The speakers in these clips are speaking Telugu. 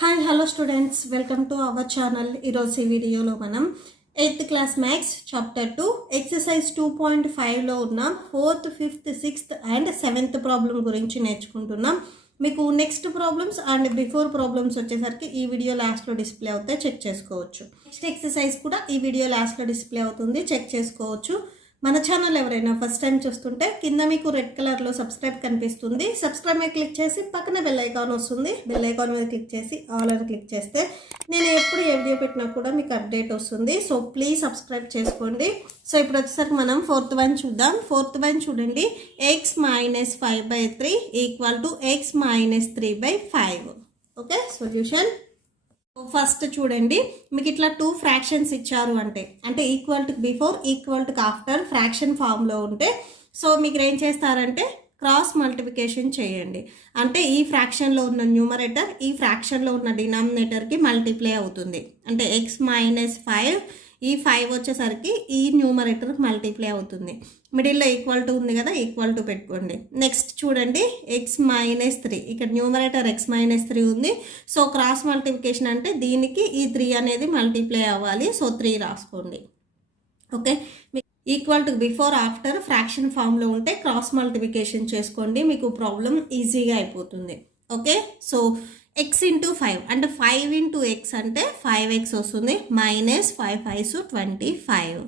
Hi hello students, welcome to our channel. ఈరోజు ఈ వీడియోలో మనం 8th class maths chapter 2 exercise 2.5లో ఉన్న 4th, 5th, 6th and 7th problem గురించి నేర్చుకుంటున్నాం. మీకు next problems and before problems వచ్చేసరికి ఈ వీడియో లాస్ట్లో డిస్ప్లే అవుతాయి, చెక్ చేసుకోవచ్చు. నెక్స్ట్ ఎక్సర్సైజ్ కూడా ఈ వీడియో లాస్ట్లో డిస్ప్లే అవుతుంది, చెక్ చేసుకోవచ్చు. మన ఛానల్ ఎవరైనా ఫస్ట్ టైం చూస్తుంటే కింద మీకు రెడ్ కలర్లో సబ్స్క్రైబ్ కనిపిస్తుంది. సబ్స్క్రైబ్ మీద క్లిక్ చేసి పక్కన బెల్ ఐకాన్ వస్తుంది. బెల్ ఐకాన్ మీద క్లిక్ చేసి ఆల్ అని క్లిక్ చేస్తే నేను ఎప్పుడు ఏ వీడియో పెట్టినా కూడా మీకు అప్డేట్ వస్తుంది. సో ప్లీజ్ సబ్స్క్రైబ్ చేసుకోండి. సో ఇప్పుడు వచ్చేసరికి మనం 4th వన్ చూద్దాం. 4th వన్ చూడండి. x - 5/3 = x - 3/5. Okay, solution. First చూడండి, మీకు ఇట్లా 2 ఫ్రాక్షన్స్ ఇచ్చారు అంటే equal to before, equal to after fraction ఫామ్లో ఉంటే సో మీకు ఏం చేస్తారంటే క్రాస్ మల్టిప్లికేషన్ చేయండి. అంటే ఈ ఫ్రాక్షన్లో ఉన్న న్యూమరేటర్ ఈ ఫ్రాక్షన్లో ఉన్న డినామినేటర్కి మల్టిప్లై అవుతుంది. అంటే x - 5 ఈ 5 వచ్చేసరికి ఈ న్యూమరేటర్కి మల్టిప్లై అవుతుంది. మిడిల్లో ఈక్వల్ టు ఉంది కదా, ఈక్వల్ టు పెట్టుకోండి. నెక్స్ట్ చూడండి, x - 3 ఇక్కడ న్యూమరేటర్ x - 3 ఉంది. సో క్రాస్ మల్టిప్లికేషన్ అంటే దీనికి ఈ 3 అనేది మల్టిప్లై అవ్వాలి. సో 3 రాసుకోండి. Okay, equal to before after fraction ఫామ్లో ఉంటే క్రాస్ మల్టిప్లికేషన్ చేసుకోండి, మీకు ప్రాబ్లం ఈజీగా అయిపోతుంది. ఓకే, సో x × 5 అంటే 5 × x అంటే 5x వస్తుంది. -5 × 5 = 25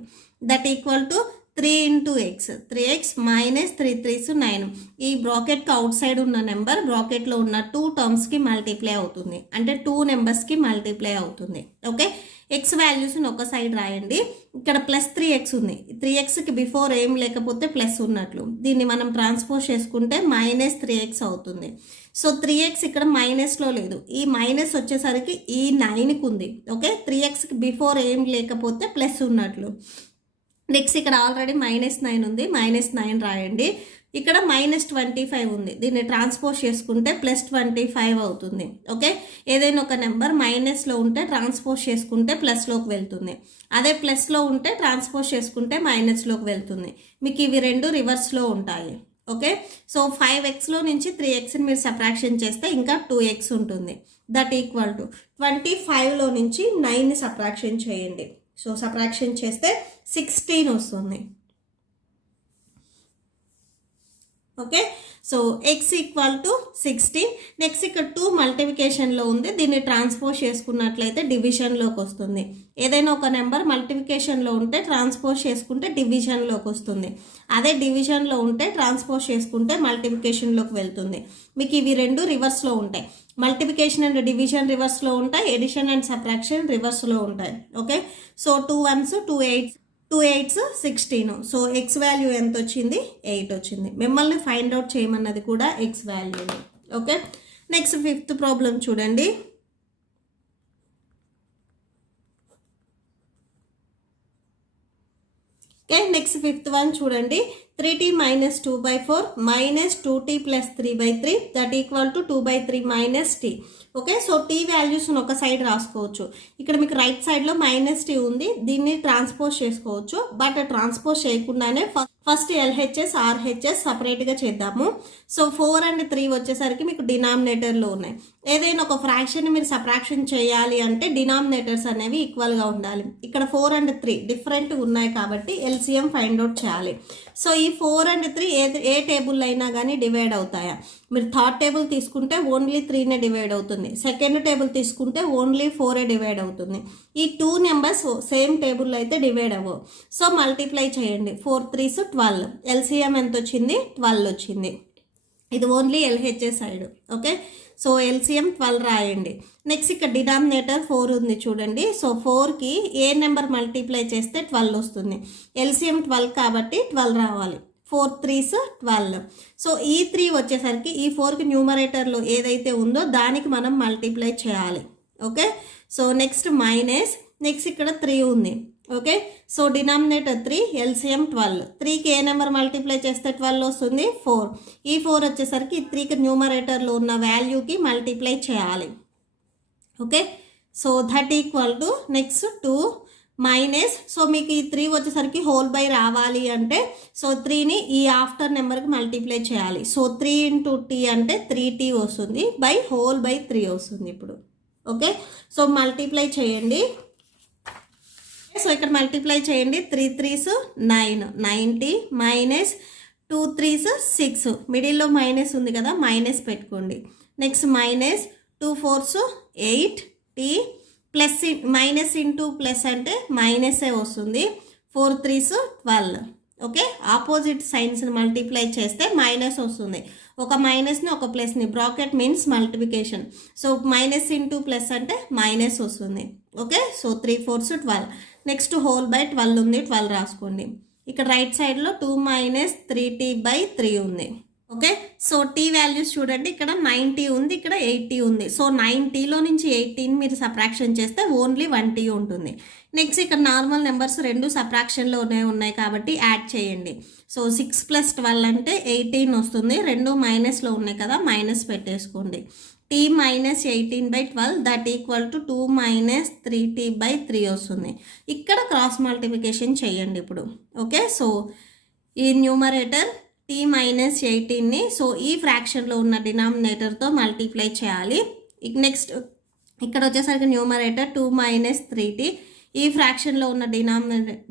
that equal to 3 × x 3x - 3 3 = 9. ఈ బ్రాకెట్కి అవుట్ సైడ్ ఉన్న నెంబర్ బ్రాకెట్లో ఉన్న 2 టర్మ్స్కి మల్టిప్లై అవుతుంది. అంటే 2 నెంబర్స్కి మల్టిప్లై అవుతుంది. ఓకే, ఎక్స్ వాల్యూస్ని ఒక సైడ్ రాయండి. ఇక్కడ +3x ఉంది. 3xకి బిఫోర్ ఏం లేకపోతే ప్లస్ ఉన్నట్లు. దీన్ని మనం ట్రాన్స్పోజ్ చేసుకుంటే -3x అవుతుంది. సో 3x ఇక్కడ మైనస్లో లేదు, ఈ మైనస్ వచ్చేసరికి ఈ 9కి ఉంది. ఓకే, 3xకి బిఫోర్ ఏం లేకపోతే ప్లస్ ఉన్నట్లు. నెక్స్ట్ ఇక్కడ ఆల్రెడీ -9 ఉంది, -9 రాయండి. ఇక్కడ -25 ఉంది, దీన్ని ట్రాన్స్పోజ్ చేసుకుంటే +25 అవుతుంది. ఓకే, ఏదైనా ఒక నెంబర్ మైనస్లో ఉంటే ట్రాన్స్పోజ్ చేసుకుంటే ప్లస్లోకి వెళ్తుంది. అదే ప్లస్లో ఉంటే ట్రాన్స్పోజ్ చేసుకుంటే మైనస్లోకి వెళ్తుంది. మీకు ఇవి రెండు రివర్స్లో ఉంటాయి. ఓకే, సో 5xలో నుంచి 3xని మీరు సబ్ట్రాక్షన్ చేస్తే ఇంకా 2x ఉంటుంది. దట్ ఈక్వల్ టు 25లో నుంచి 9ని సబ్ట్రాక్షన్ చేయండి. సో సబ్ట్రాక్షన్ చేస్తే 16 వస్తుంది. Okay, so x = 16. నెక్స్ట్ ఇక్కడ 2 మల్టిప్లికేషన్లో ఉంది, దీన్ని ట్రాన్స్పోజ్ చేసుకున్నట్లయితే డివిజన్లోకి వస్తుంది. ఏదైనా ఒక నెంబర్ మల్టిప్లికేషన్లో ఉంటే ట్రాన్స్పోజ్ చేసుకుంటే డివిజన్లోకి వస్తుంది. అదే డివిజన్లో ఉంటే ట్రాన్స్పోజ్ చేసుకుంటే మల్టిప్లికేషన్లోకి వెళ్తుంది. మీకు ఇవి రెండు రివర్స్లో ఉంటాయి. మల్టిప్లికేషన్ అండ్ డివిజన్ రివర్స్లో ఉంటాయి, ఎడిషన్ అండ్ సబ్ట్రాక్షన్ రివర్స్లో ఉంటాయి. Okay, so 2 1s 2 8s 2 8s 16. So x value ఎంత వచ్చింది? 8 వచ్చింది. మిమ్మల్ని ఫైండ్ అవుట్ చేయమన్నది కూడా x వాల్యూని. ఓకే, నెక్స్ట్ 5th ప్రాబ్లం చూడండి. ఓకే, నెక్స్ట్ 5th వన్ చూడండి. 3t - 2/4 - 2t + 3/3 that equal to 2/3 - t. Okay, so t వాల్యూస్ని ఒక సైడ్ రాసుకోవచ్చు. ఇక్కడ మీకు రైట్ సైడ్లో -t ఉంది, దీన్ని ట్రాన్స్పోజ్ చేసుకోవచ్చు. బట్ ట్రాన్స్పోజ్ చేయకుండానే ఫస్ట్ LHS RHS సపరేట్గా చేద్దాము. సో 4 and 3 వచ్చేసరికి మీకు డినామినేటర్లో ఉన్నాయి. ఏదైనా ఒక ఫ్రాక్షన్ని మీరు సబ్ట్రాక్షన్ చేయాలి అంటే డినామినేటర్స్ అనేవి ఈక్వల్గా ఉండాలి. ఇక్కడ 4 and 3 డిఫరెంట్ ఉన్నాయి కాబట్టి LCM ఫైండ్ అవుట్ చేయాలి. సో ఈ 4 and 3 ఏ టేబుల్ అయినా కానీ డివైడ్ అవుతాయా? మీరు థర్డ్ టేబుల్ తీసుకుంటే ఓన్లీ 3నే డివైడ్ అవుతుంది. సెకండ్ టేబుల్ తీసుకుంటే ఓన్లీ 4ఏ డివైడ్ అవుతుంది. ఈ 2 నెంబర్స్ సేమ్ టేబుల్లో అయితే డివైడ్ అవ్వవు. సో మల్టిప్లై చేయండి. 4 3s 12. LCM ఎంత వచ్చింది? 12 వచ్చింది. ఇది only LHS side. Okay, so LCM 12 రాయండి. నెక్స్ట్ ఇక్కడ డినామినేటర్ 4 ఉంది చూడండి. సో 4కి ఏ నెంబర్ మల్టిప్లై చేస్తే 12 వస్తుంది? LCM 12 కాబట్టి 12 రావాలి. 4 3s 12. సో ఈ 3 వచ్చేసరికి ఈ 4కి న్యూమరేటర్లో ఏదైతే ఉందో దానికి మనం మల్టిప్లై చేయాలి. Okay, so next minus, next ఇక్కడ 3 ఉంది. Okay, so denominator 3, LCM 12. 3కి ఏ నెంబర్ మల్టిప్లై చేస్తే 12 వస్తుంది? 4. ఈ 4 వచ్చేసరికి 3కి న్యూమరేటర్లో ఉన్న వాల్యూకి మల్టిప్లై చేయాలి. Okay, so that equal to next 2 minus, so మీకు ఈ 3 వచ్చేసరికి హోల్ బై రావాలి అంటే సో 3ని ఈ ఆఫ్టర్ నెంబర్కి మల్టిప్లై చేయాలి. సో 3 × t అంటే 3t వస్తుంది, బై హోల్ బై 3 వస్తుంది ఇప్పుడు. ఓకే, సో మల్టిప్లై చేయండి. సో ఇక్కడ మల్టిప్లై చేయండి. 3 3s 9, 90 మైనస్ 2 3s 6, మిడిల్లో మైనస్ ఉంది కదా, మైనస్ పెట్టుకోండి. నెక్స్ట్ మైనస్ 2 4s 8, టీ ప్లస్ మైనస్ ఇంటూ ప్లస్ అంటే మైనసే వస్తుంది. 4 3s 12. ఓకే, ఆపోజిట్ సైన్స్ని మల్టిప్లై చేస్తే మైనస్ వస్తుంది. ఒక మైనస్ని ఒక ప్లస్ని, bracket means multiplication. So minus into plus అంటే మైనస్ వస్తుంది. Okay, so 3 4s 12. Next whole by 12 ఉంది, 12 రాసుకోండి. ఇక్కడ రైట్ సైడ్లో 2 మైనస్ 3t/3 ఉంది. ఓకే, సో టీ వాల్యూస్ చూడండి, ఇక్కడ 90 ఉంది, ఇక్కడ 80 ఉంది. సో 90లో నుంచి 18 మీరు సబ్ట్రాక్షన్ చేస్తే ఓన్లీ 1t ఉంటుంది. నెక్స్ట్ ఇక్కడ నార్మల్ నెంబర్స్ రెండు సబ్ట్రాక్షన్లోనే ఉన్నాయి కాబట్టి యాడ్ చేయండి. సో 6 + 12 అంటే 18 వస్తుంది. రెండు మైనస్లో ఉన్నాయి కదా, మైనస్ పెట్టేసుకోండి. t minus 18/12 that equal to 2 minus 3t/3 వస్తుంది. ఇక్కడ క్రాస్ మల్టిప్లికేషన్ చేయండి ఇప్పుడు. ఓకే, సో ఈ న్యూమరేటర్ t మైనస్ 18ని సో ఈ ఫ్రాక్షన్లో ఉన్న డినామినేటర్తో మల్టిప్లై చేయాలి. నెక్స్ట్ ఇక్కడ వచ్చేసరికి న్యూమరేటర్ 2 మైనస్ 3t, ఈ ఫ్రాక్షన్లో ఉన్న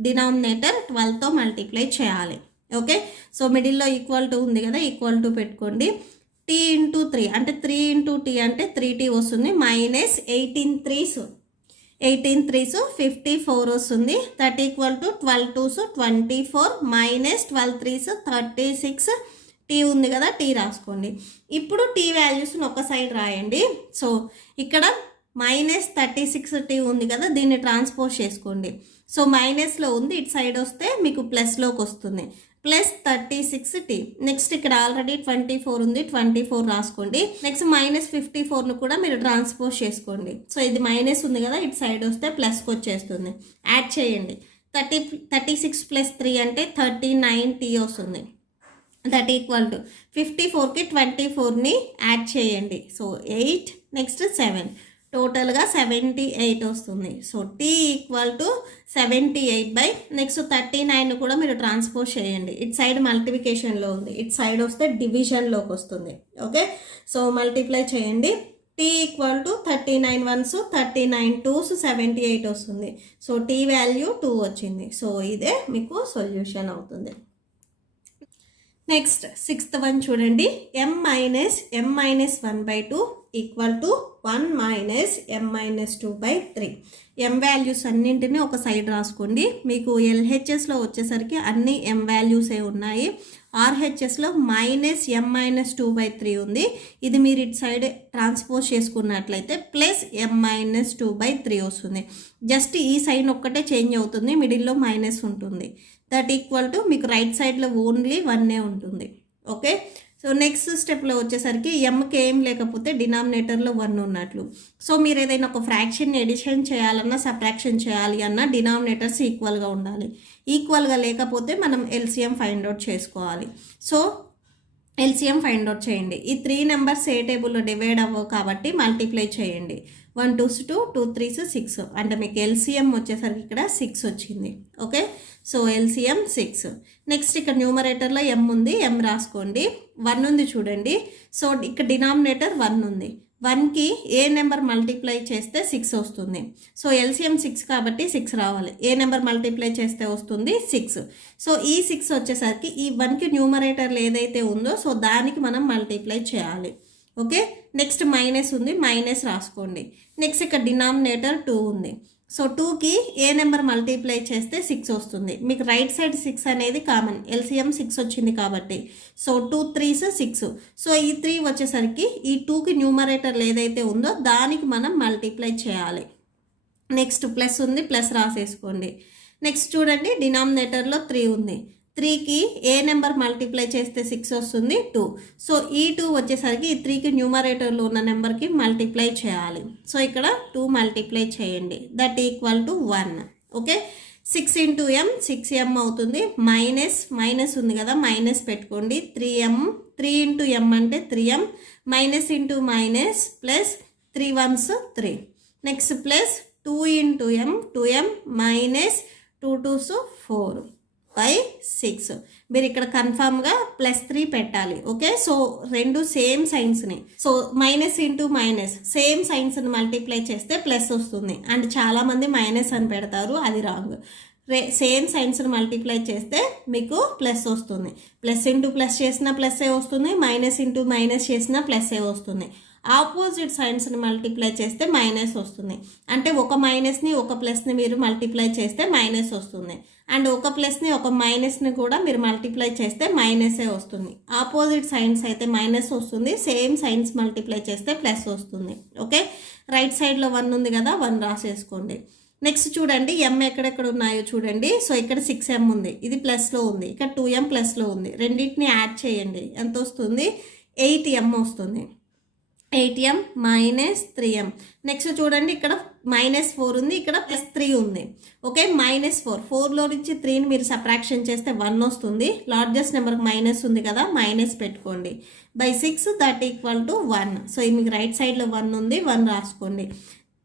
డినామినేటర్ 12తో మల్టిప్లై చేయాలి. ఓకే, సో మిడిల్లో ఈక్వల్ టు ఉంది కదా, ఈక్వల్ టు పెట్టుకోండి. t ఇంటూ 3 అంటే 3 ఇంటూ t అంటే 3t వస్తుంది. మైనస్ 18 3s 54 వస్తుంది. That equal to 12 2s 24 minus 12 3s 36. T ఉంది కదా, టీ రాసుకోండి. ఇప్పుడు టీ వాల్యూస్ని ఒక సైడ్ రాయండి. సో ఇక్కడ మైనస్ 36t ఉంది కదా, దీన్ని ట్రాన్స్పోజ్ చేసుకోండి. సో మైనస్లో ఉంది, ఇటు సైడ్ వస్తే మీకు ప్లస్లోకి వస్తుంది. Plus 36t. నెక్స్ట్ ఇక్కడ ఆల్రెడీ 24 ఉంది, 24 రాసుకోండి. నెక్స్ట్ మైనస్ 54ను కూడా మీరు ట్రాన్స్పోజ్ చేసుకోండి. సో ఇది మైనస్ ఉంది కదా, ఇటు సైడ్ వస్తే ప్లస్కి వచ్చేస్తుంది. యాడ్ చేయండి. 36 + 3 అంటే 39t వస్తుంది. దట్ ఈక్వల్ టు 54కి 24ని యాడ్ చేయండి. సో 8 నెక్స్ట్ 7, టోటల్గా 78 వస్తుంది. So t equal to 78 next 39 కూడా మీరు ట్రాన్స్పోజ్ చేయండి. ఇటు సైడ్ మల్టిప్లికేషన్లో ఉంది, ఇటు సైడ్ వస్తే డివిజన్లోకి వస్తుంది. ఓకే, సో మల్టిప్లై చేయండి. t equal to 39 1s 39 2s 78 వస్తుంది. సో t వాల్యూ 2 వచ్చింది. సో ఇదే మీకు సొల్యూషన్ అవుతుంది. నెక్స్ట్ 6th వన్ చూడండి. m minus m-1/2 equal to 1 minus m-2/3. m values అన్నింటినీ ఒక సైడ్ రాసుకోండి. మీకు LHSలో వచ్చేసరికి అన్ని m వాల్యూసే ఉన్నాయి. RHSలో మైనస్ m-2/3 ఉంది. ఇది మీరు ఇటు సైడ్ ట్రాన్స్పోజ్ చేసుకున్నట్లయితే ప్లస్ m-2/3 వస్తుంది. జస్ట్ ఈ సైన్ ఒక్కటే చేంజ్ అవుతుంది, మిడిల్లో మైనస్ ఉంటుంది. దట్ ఈక్వల్ టు మీకు రైట్ సైడ్లో ఓన్లీ 1 ఉంటుంది. ఓకే, సో నెక్స్ట్ స్టెప్లో వచ్చేసరికి ఎంకి ఏం లేకపోతే డినామినేటర్లో 1 ఉన్నట్లు. సో మీరు ఏదైనా ఒక ఫ్రాక్షన్ని ఎడిషన్ చేయాలన్నా సబ్ట్రాక్షన్ చేయాలి అన్నా డినామినేటర్స్ ఈక్వల్గా ఉండాలి. ఈక్వల్గా లేకపోతే మనం LCM ఫైండ్ అవుట్ చేసుకోవాలి. సో LCM ఫైండ్ అవుట్ చేయండి. ఈ 3 నెంబర్స్ ఏ టేబుల్లో డివైడ్ అవ్వవు కాబట్టి మల్టిప్లై చేయండి. 1 2s 2 2 3s 6 అంటే మీకు LCM వచ్చేసరికి ఇక్కడ 6 వచ్చింది. Okay, so LCM 6. నెక్స్ట్ ఇక్కడ న్యూమరేటర్లో m ఉంది, m రాసుకోండి. 1 ఉంది చూడండి. సో ఇక్కడ డినామినేటర్ 1 ఉంది. 1కి ఏ నెంబర్ మల్టిప్లై చేస్తే 6 వస్తుంది. సో LCM 6 కాబట్టి 6 రావాలి. ఏ నెంబర్ మల్టిప్లై చేస్తే వస్తుంది 6. సో ఈ 6 వచ్చేసరికి ఈ 1కి న్యూమరేటర్లు ఏదైతే ఉందో సో దానికి మనం మల్టిప్లై చేయాలి. ఓకే, నెక్స్ట్ మైనస్ ఉంది, మైనస్ రాసుకోండి. నెక్స్ట్ ఇక్కడ డినామినేటర్ 2 ఉంది. సో 2కి ఏ నెంబర్ మల్టిప్లై చేస్తే 6 వస్తుంది. మీకు రైట్ సైడ్ 6 అనేది కామన్, LCM 6 వచ్చింది కాబట్టి. So 2 3s 6. సో ఈ 3 వచ్చేసరికి ఈ 2కి న్యూమరేటర్లు ఏదైతే ఉందో దానికి మనం మల్టిప్లై చేయాలి. నెక్స్ట్ ప్లస్ ఉంది, ప్లస్ రాసేసుకోండి. నెక్స్ట్ చూడండి డినామినేటర్లో 3 ఉంది. 3కి ఏ నెంబర్ మల్టిప్లై చేస్తే 6 వస్తుంది 2. సో ఈ 2 వచ్చేసరికి ఈ 3కి న్యూమరేటర్లో ఉన్న నెంబర్కి మల్టిప్లై చేయాలి. సో ఇక్కడ 2 మల్టిప్లై చేయండి. That equal to 1. Okay, 6 into m 6m అవుతుంది. మైనస్ ఉంది కదా, మైనస్ పెట్టుకోండి. 3 ఇంటూ m అంటే 3m, minus into minus plus 3 1s 3. Next plus 2 into m 2m minus 2 2s 4. By 6. మీరు ఇక్కడ కన్ఫామ్గా +3 పెట్టాలి. ఓకే, సో రెండు సేమ్ సైన్స్ని, so minus into minus same సైన్స్ని మల్టిప్లై చేస్తే ప్లస్ వస్తుంది. అండ్ చాలామంది మైనస్ అని పెడతారు, అది రాంగ్. సేమ్ సైన్స్ని మల్టిప్లై చేస్తే మీకు ప్లస్ వస్తుంది. ప్లస్ ఇంటూ ప్లస్ చేసిన ప్లస్ఏ వస్తుంది, మైనస్ ఇంటూ మైనస్ చేసిన ప్లస్ఏ వస్తుంది. ఆపోజిట్ సైన్స్ని మల్టిప్లై చేస్తే మైనస్ వస్తుంది. అంటే ఒక మైనస్ని ఒక ప్లస్ని మీరు మల్టిప్లై చేస్తే మైనస్ వస్తుంది. అండ్ ఒక ప్లస్ని ఒక మైనస్ని కూడా మీరు మల్టిప్లై చేస్తే మైనసే వస్తుంది. ఆపోజిట్ సైన్స్ అయితే మైనస్ వస్తుంది, సేమ్ సైన్స్ మల్టిప్లై చేస్తే ప్లస్ వస్తుంది. ఓకే, రైట్ సైడ్లో 1 ఉంది కదా, 1 రాసేసుకోండి. నెక్స్ట్ చూడండి, m ఎక్కడెక్కడ ఉన్నాయో చూడండి. సో ఇక్కడ 6m ఉంది, ఇది ప్లస్లో ఉంది, ఇక్కడ 2m ప్లస్లో ఉంది. రెండింటిని యాడ్ చేయండి, ఎంత వస్తుంది? 8m వస్తుంది. 8m minus 3m. నెక్స్ట్ చూడండి, ఇక్కడ -4 ఉంది, ఇక్కడ +3 ఉంది. ఓకే, -4, 4లో నుంచి 3ని మీరు సబ్ట్రాక్షన్ చేస్తే 1 వస్తుంది. లార్జెస్ట్ నెంబర్కి మైనస్ ఉంది కదా, మైనస్ పెట్టుకోండి. By 6 that equal to 1. So మీకు రైట్ సైడ్లో 1 ఉంది, 1 రాసుకోండి.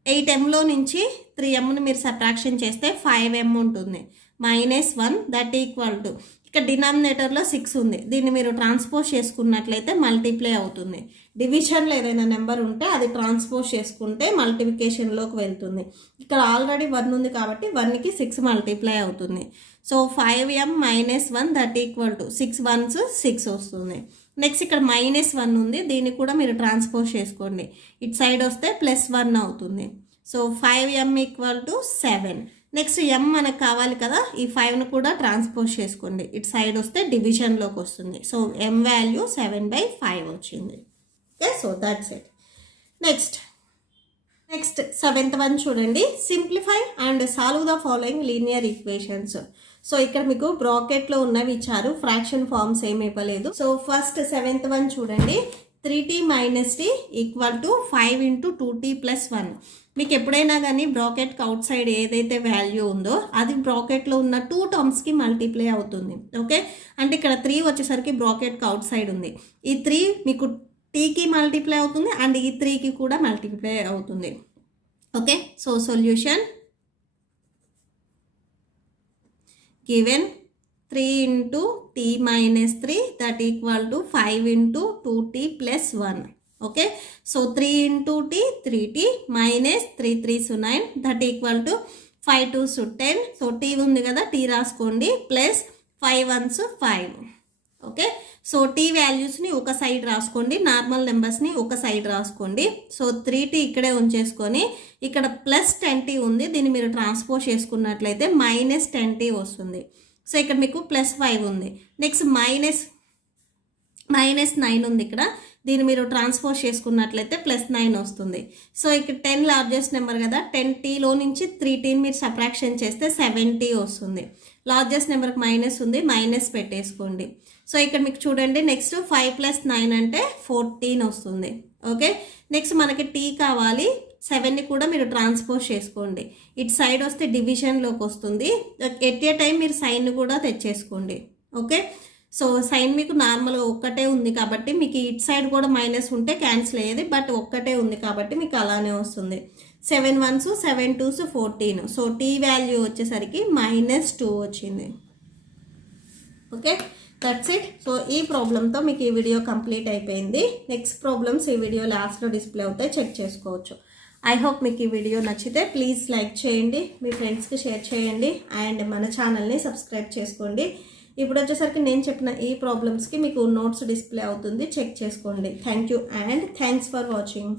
8mలో నుంచి 3mని మీరు సబ్ట్రాక్షన్ చేస్తే 5m ఉంటుంది. -1 దట్ ఈక్వల్ టు, ఇక్కడ డినామినేటర్లో 6 ఉంది, దీన్ని మీరు ట్రాన్స్పోజ్ చేసుకున్నట్లయితే మల్టిప్లై అవుతుంది. డివిజన్లో ఏదైనా నెంబర్ ఉంటే అది ట్రాన్స్పోజ్ చేసుకుంటే మల్టిప్లికేషన్లోకి వెళ్తుంది. ఇక్కడ ఆల్రెడీ 1 ఉంది కాబట్టి 1కి 6 మల్టిప్లై అవుతుంది. So 5m - 1 that equal to 6 1s 6 వస్తుంది. నెక్స్ట్ ఇక్కడ -1 ఉంది, దీన్ని కూడా మీరు ట్రాన్స్పోజ్ చేసుకోండి. ఇటు సైడ్ వస్తే +1 అవుతుంది. So 5m = 7. నెక్స్ట్ m మనకు కావాలి కదా, ఈ 5ను కూడా ట్రాన్స్పోజ్ చేసుకోండి. ఇటు సైడ్ వస్తే డివిజన్లోకి వస్తుంది. సో m వాల్యూ 7/5 వచ్చింది. Okay, so that's it. Next 7th one చూడండి. Simplify and solve the following linear equations. So ఇక్కడ మీకు బ్రాకెట్లో ఉన్నవి ఇచ్చారు, ఫ్రాక్షన్ ఫార్మ్స్ ఏమి ఇవ్వలేదు. సో ఫస్ట్ 7th వన్ చూడండి. 3t - t = 5 × 2t + 1. మీకు ఎప్పుడైనా కానీ బ్రాకెట్కి అవుట్ సైడ్ ఏదైతే వాల్యూ ఉందో అది బ్రాకెట్లో ఉన్న 2 టర్మ్స్కి మల్టిప్లై అవుతుంది. ఓకే, అంటే ఇక్కడ 3 వచ్చేసరికి బ్రాకెట్కి అవుట్ సైడ్ ఉంది. ఈ 3 మీకు టీకి మల్టిప్లై అవుతుంది అండ్ ఈ 3కి కూడా మల్టిప్లై అవుతుంది. Okay, so solution given 3 × t - 3 that equal to 5 × 2t + 1. Okay, so 3 × t 3t - 3 3s 9 that equal to 5 2s 10. So t ఉంది కదా, t రాసుకోండి, plus 5 1s 5. Okay, so t వాల్యూస్ని ఒక సైడ్ రాసుకోండి, నార్మల్ నెంబర్స్ని ఒక సైడ్ రాసుకోండి. సో 3t ఇక్కడే ఉంచేసుకొని ఇక్కడ +10t ఉంది, దీన్ని మీరు ట్రాన్స్పోజ్ చేసుకున్నట్లయితే -10t వస్తుంది. సో ఇక్కడ మీకు +5 ఉంది. నెక్స్ట్ -9 ఉంది ఇక్కడ, దీన్ని మీరు ట్రాన్స్పోజ్ చేసుకున్నట్లయితే +9 వస్తుంది. సో ఇక్కడ 10 లార్జెస్ట్ నెంబర్ కదా, 10tలో నుంచి 3tని మీరు సబ్ట్రాక్షన్ చేస్తే 7t వస్తుంది. లార్జెస్ట్ నెంబర్కి మైనస్ ఉంది, మైనస్ పెట్టేసుకోండి. సో ఇక్కడ మీకు చూడండి, నెక్స్ట్ 5 + 9 అంటే 14 వస్తుంది. ఓకే, నెక్స్ట్ మనకి t కావాలి, 7ని కూడా మీరు ట్రాన్స్పోజ్ చేసుకోండి. ఇటు సైడ్ వస్తే డివిజన్లోకి వస్తుంది. ఎట్ ఏ టైం మీరు సైన్ కూడా తెచ్చేసుకోండి. ఓకే, సో సైన్ మీకు నార్మల్గా ఒక్కటే ఉంది కాబట్టి మీకు ఇటు సైడ్ కూడా మైనస్ ఉంటే క్యాన్సిల్ అయ్యేది, బట్ ఒక్కటే ఉంది కాబట్టి మీకు అలానే వస్తుంది. 7 1s 7 2s 14. So t value వచ్చేసరికి -2 వచ్చింది. Okay, that's it. సో ఈ ప్రాబ్లంతో మీకు ఈ వీడియో కంప్లీట్ అయిపోయింది. నెక్స్ట్ ప్రాబ్లమ్స్ ఈ వీడియో లాస్ట్లో డిస్ప్లే అవుతాయి, చెక్ చేసుకోవచ్చు. ఐ హోప్ మీకు ఈ వీడియో నచ్చితే ప్లీజ్ లైక్ చేయండి, మీ ఫ్రెండ్స్కి షేర్ చేయండి అండ్ మన ఛానల్ని సబ్స్క్రైబ్ చేసుకోండి. ఇప్పుడు వచ్చేసరికి నేను చెప్పిన ఈ ప్రాబ్లమ్స్కి మీకు నోట్స్ డిస్ప్లే అవుతుంది, చెక్ చేసుకోండి. Thank you and thanks for watching.